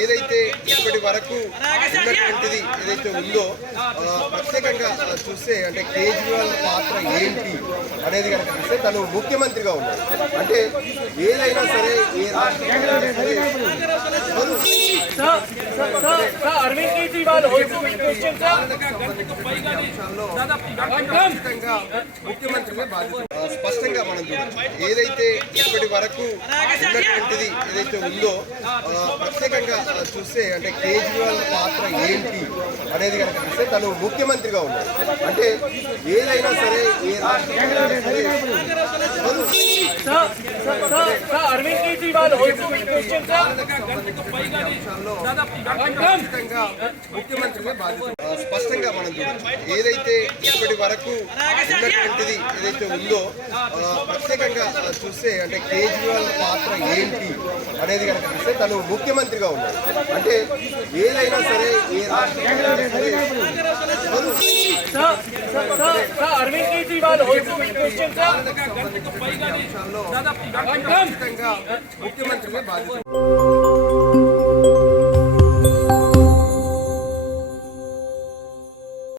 ఏదైతే ఇప్పటి వరకు ఉన్నటువంటిది ఏదైతే ఉందో ప్రత్యేకంగా చూస్తే అంటే కేజ్రీవాల్ పాత్ర ఏంటి అనేది కనుక చూస్తే తను ముఖ్యమంత్రిగా ఉన్నారు. అంటే ఏదైనా సరే ఏ రాష్ట్రంలో ముఖ్యమంత్రిగా బాధ్యత స్పష్టంగా మనం చూడాలి. ఏదైతే ఇప్పటి వరకు ఉన్నటువంటిది ఏదైతే ఉందో ప్రత్యేకంగా చూస్తే అంటే కేజ్రీవాల్ పాత్ర ఏంటి అనేది కనుక చూస్తే తను ముఖ్యమంత్రిగా ఉన్నారు. అంటే ఏదైనా సరే ఏ రాష్ట్రంలో ముఖ్యమంత్రిగా బాధ్యత స్పష్టంగా మనం చూడాలి. ఏదైతే ఇప్పటి వరకు ఉన్నటువంటిది ఏదైతే ఉందో ప్రత్యేకంగా చూస్తే అంటే కేజ్రీవాల్ పాత్ర ఏంటి అనేది కనుక చూస్తే తను ముఖ్యమంత్రిగా ఉన్నారు. అంటే ఏదైనా సరే ఏ రాష్ట్రంలో ముఖ్యమంత్రిగా బాధ్యత